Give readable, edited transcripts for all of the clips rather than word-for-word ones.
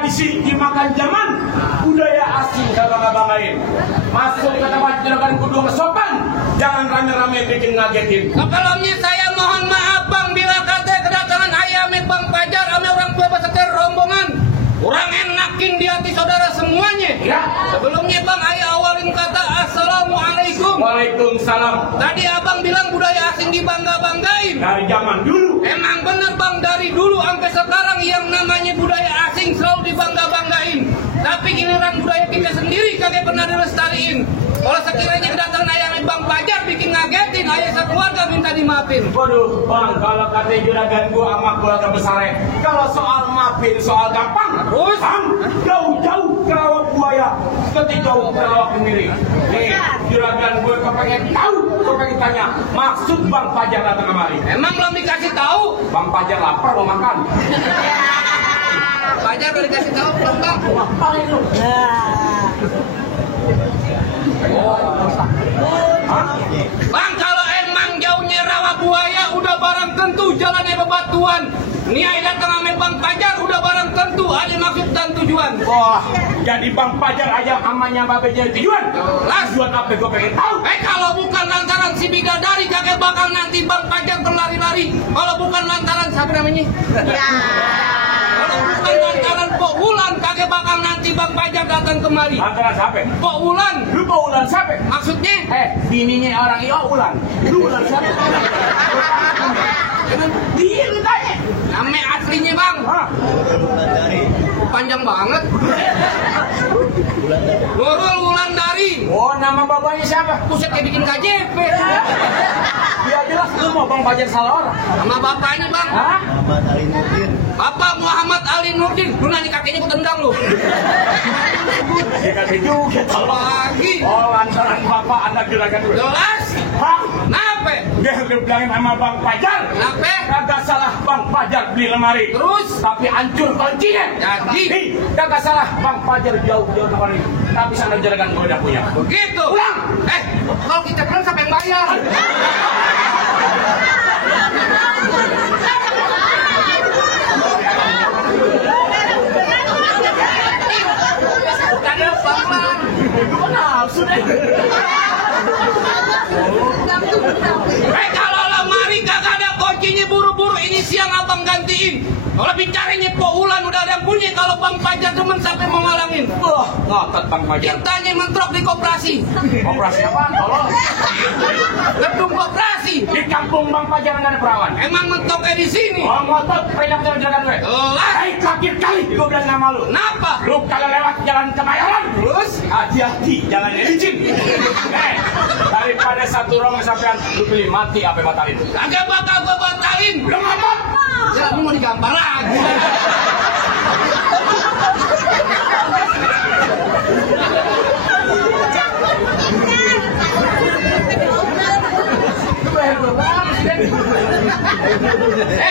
tradisi dimakan zaman, budaya asing abang-abangin. Masuk ke tempat juragan kudu kesopan, jangan rame-rame bikin ngagetin. Sebelumnya saya mohon maaf bang, bila kata kedatangan ayah amit bang Pajar, ame orang tua beserta rombongan. Kurang enakin di hati saudara semuanya. Ya. Sebelumnya bang, ayah awalin kata assalamualaikum. Waalaikumsalam. Tadi abang bilang budaya asing dibangga-banggain. Dari zaman dulu. Emang bener bang, dari dulu sampai sekarang yang namanya budaya asing selalu dibangga-banggain. Tapi giliran budaya kita sendiri kagak pernah dilestariin. Kalau sekiranya kedatangan ayah bang Pajar bikin ngagetin, ayah sekeluarga minta dimaafin. Waduh bang, kalau kata juragan gua sama keluarga besar, kalau soal maafin soal gampang. Terus? Bang, jauh-jauh ke rawa buaya, jauh ke rawa kemiri. Nih, juragan gua kepengen tahu, kepengen tanya, maksud bang Pajar datang kemari. Emang belum dikasih tahu? Bang Pajar lapar mau makan. Pajar udah dikasih tahu belum bang? Ngapain lu? Bang, kalau emang jauhnya rawa buaya udah barang tentu jalannya bebatuan. Niai datang sama bang Pajar udah barang tentu ada maksud dan tujuan. Wah, jadi bang Pajar aja amanya babe jadi tujuan. Tujuan apa gua pengen tahu. Kalau bukan lantaran si bidadari kakek bakal nanti bang Pajar berlari-lari. Kalau bukan lantaran siapa namanya? Kalau bukan lantaran Pok Wulan kakek bakal nanti bang Pajar datang kemari. Lantaran siapa? Pok Wulan. Lu Pok Wulan siapa? Maksudnya? Bininya orang Iyo Wulan. Lu Wulan siapa? Dia lu tanya. Nama aslinya bang? Panjang banget. Nurul Wulandari. Oh, nama bapaknya siapa? Pusat kayak bikin KJP. Dia jelas lu mau bang Pajar salah orang. Nama bapaknya bang? Hah? Bapak Muhammad Ali Nurdin. Lu nanti kakeknya gue tendang lu. Dia kata juga tahu. Lagi. Oh, lantaran bapak anak juragan dulu. Jelas. Hah? Kenapa? Dia udah bilangin sama bang Pajar. Kenapa? Kagak salah bang Pajar beli lemari. Terus? Tapi hancur kuncinya. Jadi? Kagak salah bang Pajar jauh-jauh lemari. Tapi sana juragan gue udah punya. Begitu. Pulang. Kalau kita pulang siapa yang bayar? Tadi bang. Itu kan nafsu deh. Kalau lemari kagak ada kuncinya, buru-buru ini siang abang gantiin. Kalau bicaranya Pok Wulan udah ada yang punya. Kalau bang Pajar demen sampai mau ngalangin. Wah, ngotot bang Pajar. Cintanya mentrok di koperasi. Operasi apaan? Tolong. Gedung koperasi. Di kampung bang Pajar nggak ada perawan. Emang mentoknya di sini. Oh, ngotot penyok juragan gue. Terakhir kali gue bilang nama lu. Kenapa? Lu kalau lewat jalan Kemayoran, Terus? hati-hati jalannya licin. Daripada satu rong sampean lu pilih mati apa batalin. Kagak bakal gue batalin. Lu ngapa? Ya, lu mau digampar lagi.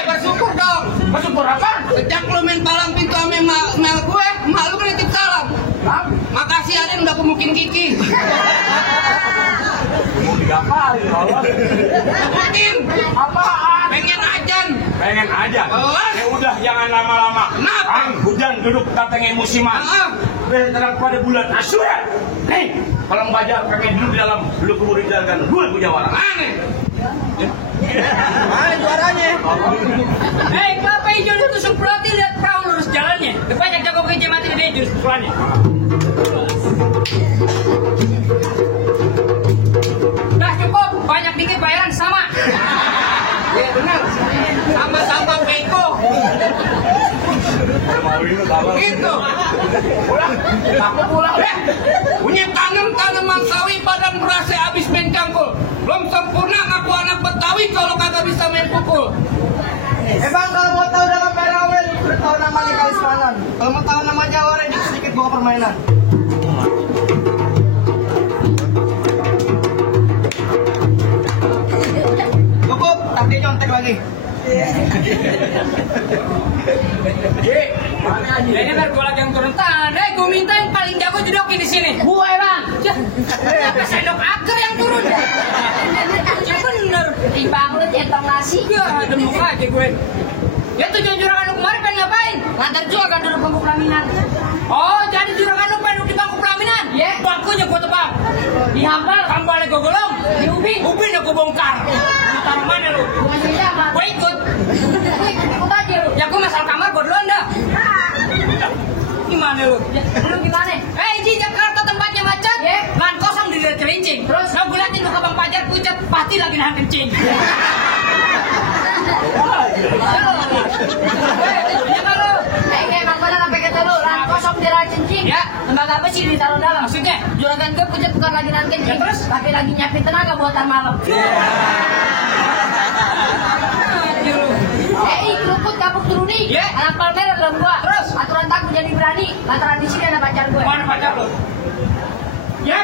Bersyukur dong. Bersyukur apa? Sejak lu main palang pintu sama mel gue, emak lu nitip salam. Makasih Aden udah pemukin Kiki. Mau digapain Allah? Pemukin. Apaan? Pengen ajan. Pengen aja. Kelas. Ya udah jangan lama-lama. Kenapa? Hujan duduk datangnya musiman. Terang pada bulan Asyura. Nih, kalau Pajar pengen duduk di dalam, lu keburu dijalankan. Gue punya warna. Aneh. Mana juaranya? Kelapa hijau itu semproti lihat perahu lurus jalannya. Banyak jago kerja mati dia jurus pukulannya. Udah cukup, banyak dikit bayaran sama. Ya benar. Sama-sama beko. Gitu. Pulang. Aku pulang. Punya tanaman sawi badan berasa habis main cangkul. Belum sempurna ngaku anak Betawi kalau kagak bisa main pukul. Bang, kalau mau tahu dalam Perawil, tahu namanya kali serangan. Kalau mau tahu nama Jawa, sedikit bawa permainan. Cukup, tapi nyontek lagi. Ini biar gue lagi yang turun tangan. Gue minta yang paling jago judokin di sini. Gue bang. Kenapa sendok aker yang turun? Ya bener. Timbang lu centong nasi. Ya demuk aja gue. Ya tujuan juragan lu kemarin pengen ngapain? Ngantar jual kan dulu bangku pelaminan. Oh, jadi juragan lu pengen di bangku pelaminan? Iya. Bangkunya gua tebang. Dihambal, hambalnya gua golong. Di ubin gua bongkar. Lu taruh mana lu? Gua ikut. Ikut aja lu. Ya gua masalah kamar gua duluan dah. Gimana lu? Lu gimana? Di Jakarta tempatnya macet. Lahan kosong dilihat celincing. Terus gua liatin lu ke Bang Pajar pucat, pasti lagi nahan kencing. Emang bener sampai kata lu, lahan kosong di lahan kencing. Ya, lembaga besi ditaruh dalam. Maksudnya? Juragan gue pucat bukan lagi nahan kencing. Ya, terus? Tapi lagi nyiapin tenaga buat ntar malam. Keruput kapuk turuni. Anak palmer dalam gua. Terus? Aturan takut jadi berani. Lantaran di sini ada pacar gue. Mana pacar lu? Ya,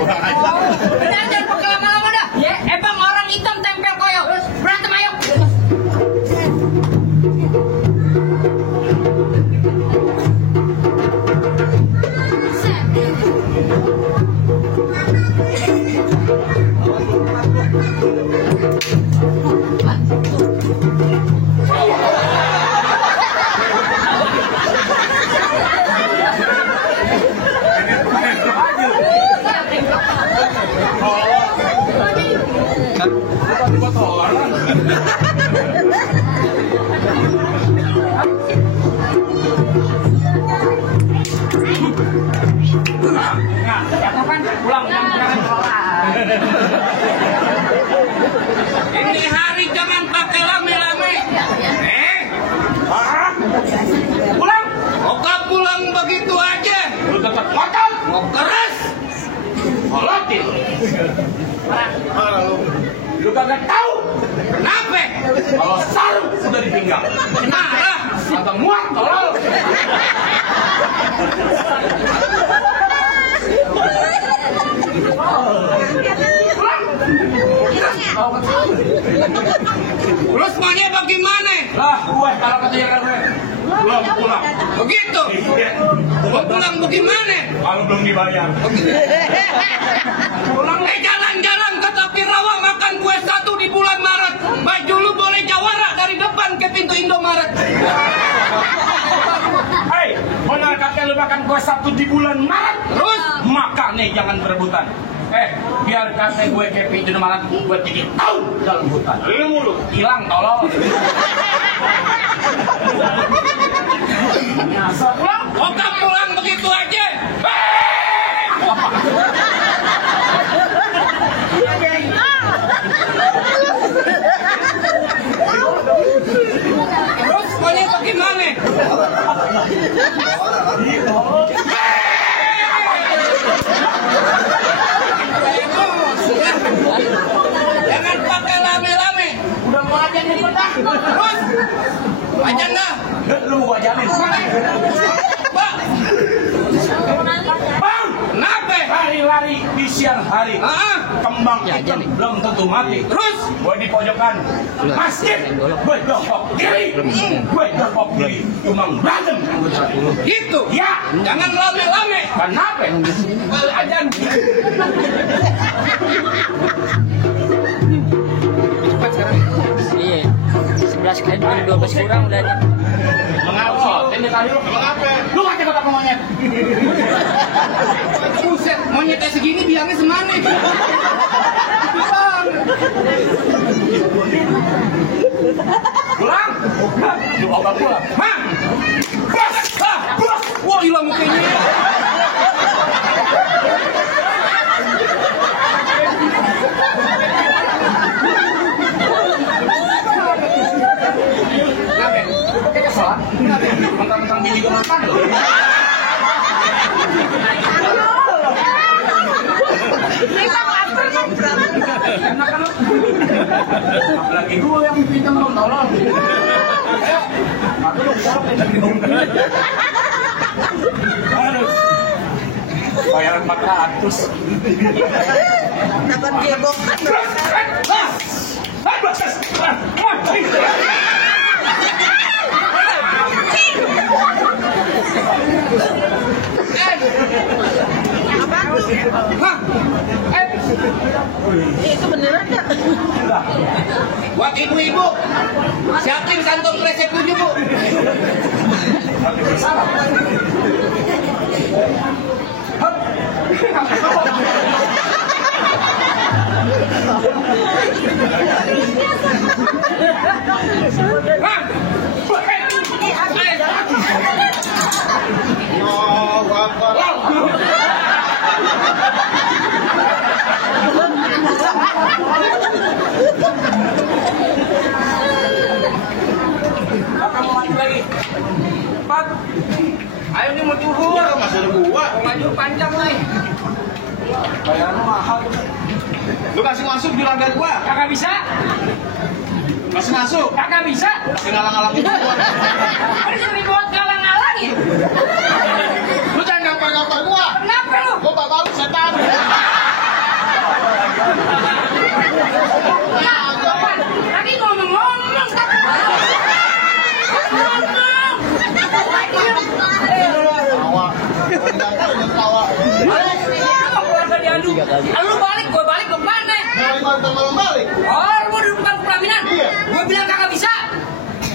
udah jangan pakai lama-lama dah. Emang orang hitam tempel koyo. Berantem ayo. Ini hari jangan pakai lame-lame. Pulang. Oka pulang begitu aja. Lu tetap makan. Mau keras. Holotin. Lu kagak tahu. Kenapa? Kalau sarung sudah dipinggang. Marah. Atau muak tolol. Terus maunya bagaimana? Lah, gue kalau katanya gue belum pulang. Begitu. Mau pulang bagaimana? Kalau belum dibayar. Pulang jalan-jalan ke Tapi Rawa makan kue 1 di bulan Maret. Baju lu boleh jawara dari depan ke pintu Indomaret. Hei, benar kakek lu makan kue 1 di bulan Maret. Terus? Makanya jangan berebutan. Biar kakek gue ke pintu Indomaret, gue titik tahu dalam hutan. Lu mulu hilang tolol. Nyasar pulang. Oka pulang begitu aja. Terus maunya bagaimana? Jangan pakai lame-lame. Udah mau aja nih petang. Terus aja dah. Lu mau ajarin. Pak, Bang, kenapa? lari-lari di siang hari. Kembang Ya, hitam belum tentu mati. Terus Gue di pojokan masjid, gue jongkok diri, gue jongkok diri, cuma berantem. gitu. Ya, Jangan lame-lame. kenapa? Ajan. Iya, 11 kali bukan 12 kurang udah nih. Mengapa? Ini kali lu mengapa? Lu nggak cekot apa monyet? Buset, monyetnya segini biangnya semana? Pulang? Lu obat pulang? Hah? Bos! Wah, hilang mukanya. Kenapa? Pakai kesel? Mentang-mentang bini gue makan loh. Enak kan lo? Apalagi gue yang pinjam dong, tolong. Ayo, aku dong, tolong pinjam. Harus. Bayaran 400. Dapat gebok. Hah? Itu beneran nggak? Buat ibu-ibu, siapin kantong kresek 7, Bu. Bakal mau maju lagi. 4. Ayo nih mau juhur. Masih ada gua. Mau maju panjang nih. Bayaran mahal. Lu kasih masuk juragan gua. Kakak bisa? Kasih masuk. Kakak bisa? Kasih ngalang-ngalangin gua. Harus lebih buat ngalang-ngalangin. Lu jangan gampar-gampar gua. Kenapa lu? Gua bapak lu setan. Nah, Bapak, lagi ngomong-ngomong tapi ngomong. Keluarga diadu. Lu balik, gue balik ke mana? Balik. Oh, lu mau duduk depan pelaminan? Iya. Gue bilang kakak bisa.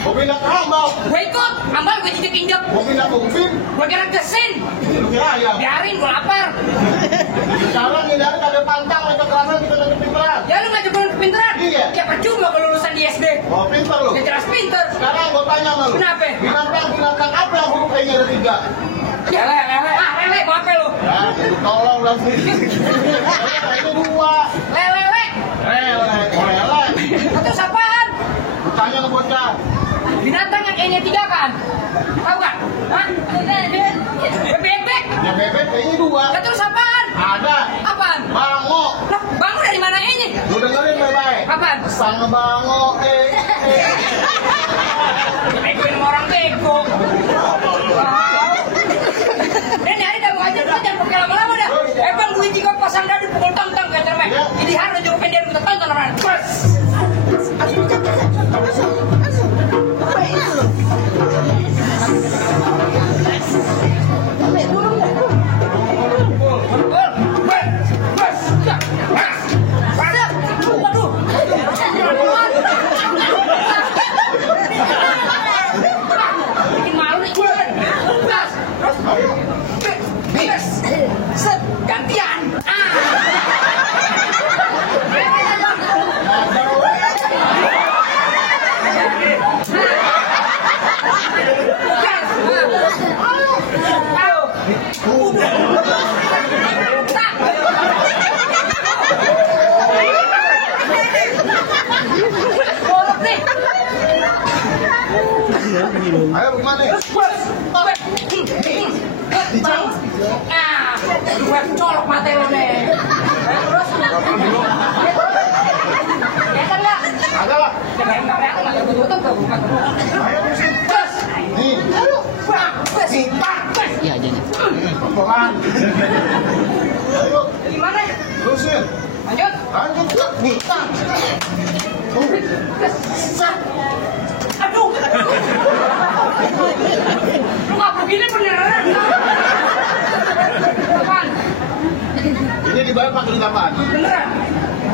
Gua pindah ke Hambal. Gue ikut, ambal gue injek-injek. Gua pindah ke Upin. Gue kira kesin. Lu kira ayam. Biarin, gue lapar. Sekarang hindari kagak pantang, mereka kerasan kita nanti pinteran. Ya lu ngajak gue kepinteran? Iya. Ya percuma kalau lulusan di SD. Oh, pinter lu. Ya jelas pinter. Sekarang gua tanya sama lu. Kenapa? Binatang apa yang huruf E-nya ada 3? Ya, lele. Ah, lele, mau apa lu? Ya, lu tolong lah sih. Itu 2. Lele. Lele. Terus apaan? Lu tanya ke bocah. Binatang yang E-nya 3 kan? Tahu kan? Hah? Bebek. Ya bebek E-nya 2. Terus apaan? Ada. Apaan? Bango. Lah, bangun dari mana E-nya? Lu dengerin baik-baik. Apaan? Sang bango Begoin sama orang bego. Dan hari dah aja lu jangan pakai lama-lama dah. Bang gue jika pasang dadu pukul tang-tang kayak termek. Jadi harus juga pendek kita tonton orang. Bas. Bikin malu nih. Terus. Set. Gantian. Ayo gimana? Gue colok mata lo deh. Terus, kelihatan nggak? Ada lah. Kelihatan nggak? Tutup tuh, buka tuh. Terus, Nih. Iya aja nih. Pelan. Ayo. Gimana? Terusin. Lanjut. Lanjut. Nih. Aduh. Lu nggak begini beneran? Apaan? Ini dibayar pakai duit apaan? Beneran?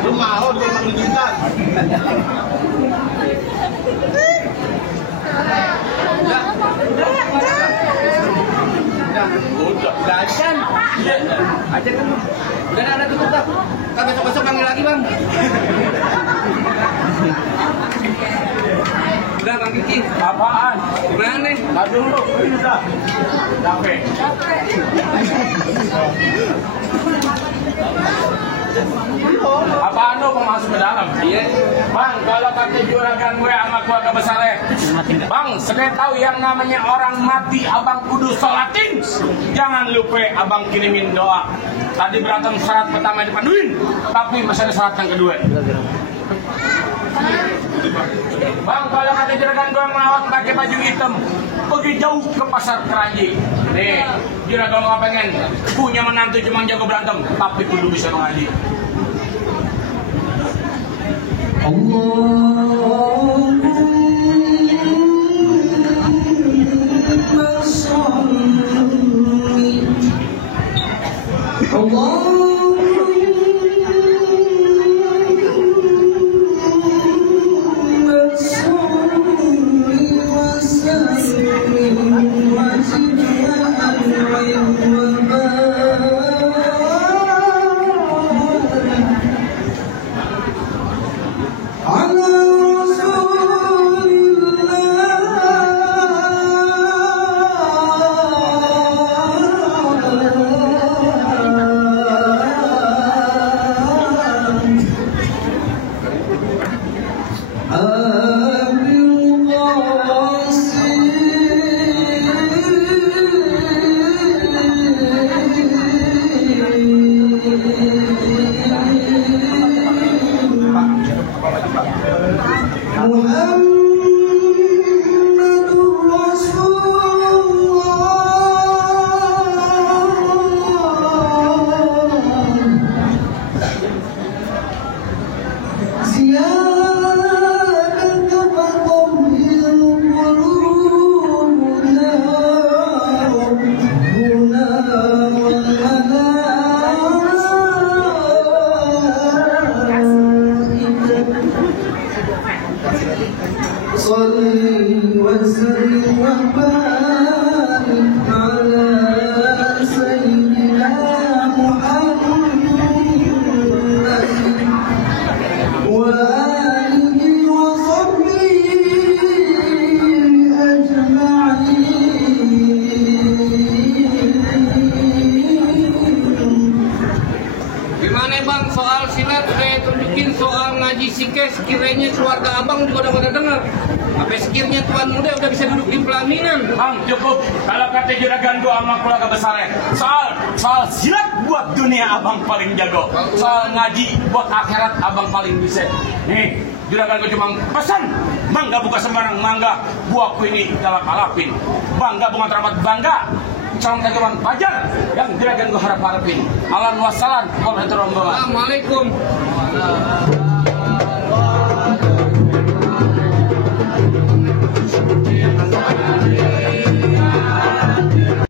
Lu mau dibayar pakai duitan? Udah ajan. Ajan kan. Udah ada tutup dah. Kan besok-besok panggil lagi, Bang. Udah Bang Kiki. Apaan? Gimana nih? Nah dulu, ini udah. Capek. Apaan lu mau masuk ke dalam? Iya. Bang, kalau kata juragan gue sama keluarga besarnya, Bang, saya tahu yang namanya orang mati abang kudu sholatin. Jangan lupa abang kirimin doa. Tadi berantem syarat pertama dipanduin, tapi masih ada syarat yang kedua. Bang, kalau kata juragan gue melawat pakai baju hitam, pergi jauh ke pasar Keranji. Nih, juragan gue pengen punya menantu cuma jago berantem, tapi kudu bisa mengaji. Gimana bang soal silat saya tunjukin, soal ngaji sikes kiranya keluarga abang juga udah pada denger. Sampai sekiranya tuan muda udah bisa duduk di pelaminan. Bang, cukup. Kalau kata juragan gua sama keluarga besarnya, soal silat buat dunia abang paling jago. Soal ngaji buat akhirat abang paling bisa. Nih, juragan gua cuma pesan, mangga buka sembarang mangga, buahku ini galap-galapin. Bangga bunga teramat bangga. Calon kegaman pajar yang juragan gua harap-harapin. Alam wassalam, warahmatullahi wabarakatuh. Assalamualaikum.